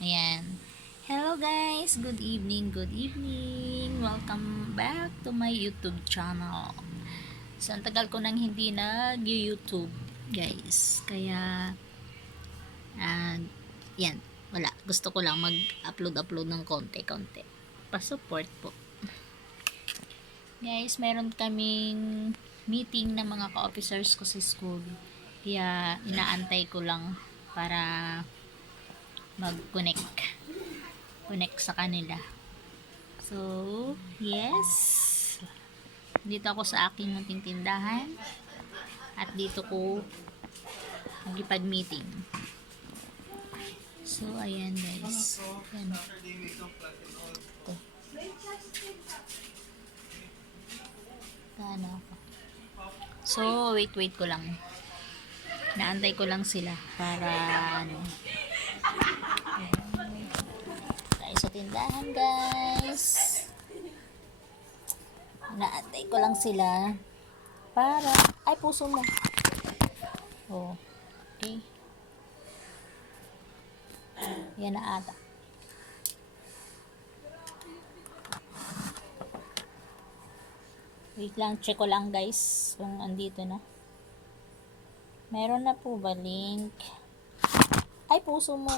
Ayan. Hello guys! Good evening, good evening! Welcome back to my YouTube channel. So, ang tagal ko nang hindi nag-YouTube, guys. Kaya, ah, yan. Wala. Gusto ko lang mag-upload-upload ng konti-konti. Pa-support po. Guys, meron kaming meeting ng mga ka-officers ko sa school. Kaya, inaantay ko lang para mag-connect. Connect sa kanila. So yes. Dito ako sa aking munting tindahan. At dito ko magipag meeting. So ayan guys. Ayan. Ito. Paano ako? so wait wait ko lang. Naantay ko lang sila para ano ayan tayo sa tindahan guys. Naantay ko lang sila para ay puso mo. Oh okay. Yan na ata. Wait lang check ko lang guys kung andito na meron na po ba link? Ay puso mo